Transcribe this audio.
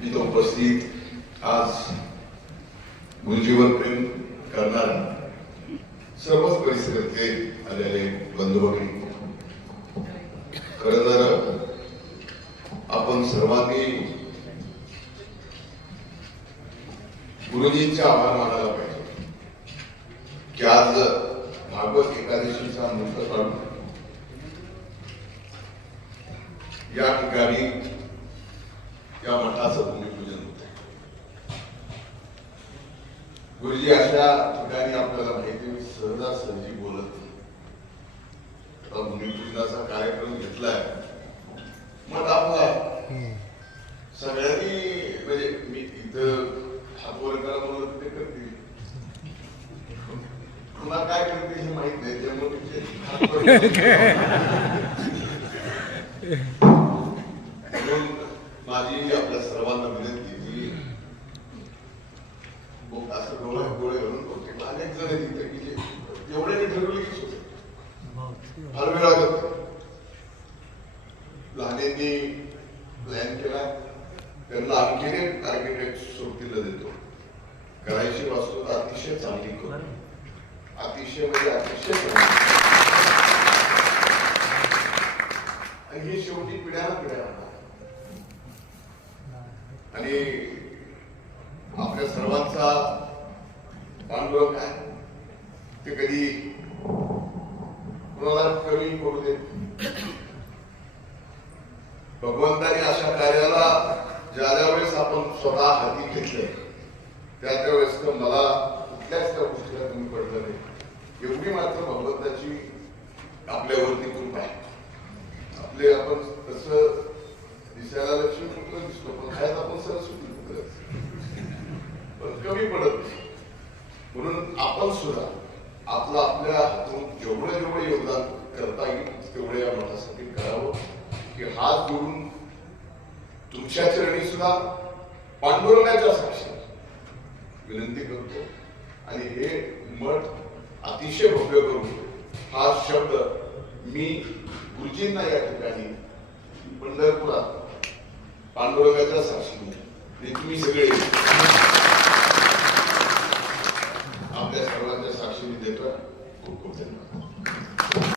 इथं उपस्थित आज गुरुजीवन प्रेम करणारे सर्वच परिसरातले आलेले बंधू भगिनी, खरं तर आपण सर्वांनी गुरुजींचे आभार मानायला पाहिजे की आज भागवत एकादशीचा मुहूर्त काढून या ठिकाणी या मठाचं भूमिपूजन होत आहे. गुरुजी अशा ठिकाणी आपल्याला माहिती सहजासहजी बोलत नाही. भूमिपूजनाचा कार्यक्रम घेतलाय मग आपला सगळ्यांनी म्हणजे मी इथं हात वर करा म्हणून ते करतील, पुन्हा काय करते हे माहित नाही, त्यामुळे माझी आपल्या सर्वांना विनंती की असं डोळा गोळे घालून बहुतेक अनेक जण तिथे की जे एवढ्याने ठरवले की फार वेळ लागत. लहानेंनी प्लॅन केला, त्यांना आणखीन एक आर्किटेक्ट सोबतीला देतो. करायची वास्तू अतिशय चांगली करू, अतिशय म्हणजे अतिशय चांगली, आणि हे शेवटी पिढ्याला पिढ्या आणि आपल्या सर्वांचा पांडुरंग काय ते कधी कोणाला कमी करू देत. भगवंताने अशा कार्याला ज्या वेळेस आपण स्वतः हाती घेतले त्यावेळेस तर मला कुठल्याच त्या गोष्टीला कमी पडलं नाही. एवढी मात्र भगवंताची आपल्यावरती कृपा आहे. आपले आपण तसं दिसायला लक्ष्मी पुत्र दिसतो, पण खायला आपण सरस्वती पुत्र पण कमी पडत नाही. म्हणून आपण सुद्धा आपलं आपल्या हातून जेवढं जेवढं योगदान करता येईल तेवढं या मठासाठी करावं, की हात जोडून तुमच्या चरणी सुद्धा पांडुरंगाच्या साक्षी विनंती करतो. आणि हे मठ अतिशय भव्य करून हा शब्द मी गुरुजींना या ठिकाणी पंढरपुरात पांडुरंगाच्या साक्षीने तुम्ही सगळे आपल्या सर्वांच्या साक्षीने देतो. खूप खूप धन्यवाद.